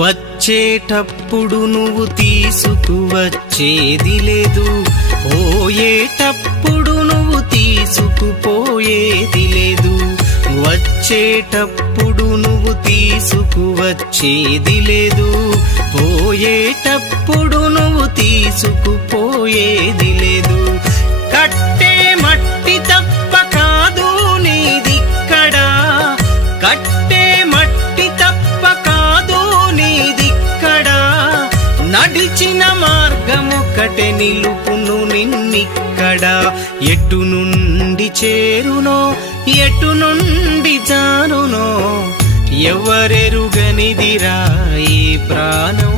వచ్చేటప్పుడు నువ్వు తీసుకువచ్చేది లేదు, పోయేటప్పుడు నువ్వు తీసుకుపోయేది లేదు. వచ్చేటప్పుడు నువ్వు తీసుకువచ్చేది లేదు, పోయేటప్పుడు నువ్వు తీసుకుపోయేది లేదు. కట్టే మట్టి తప్ప కాదు నీదిక్కడా, కట్టే మట్టి తప్ప కాదు నీదిక్కడా. నడిచిన మార్గమొకటే నిలుపును నిన్నిక్కడా. ఎటు నుండి చేరునో ఎటు నుండి జారునో ఎవరెరుగనిదిరా ఈ ప్రాణం.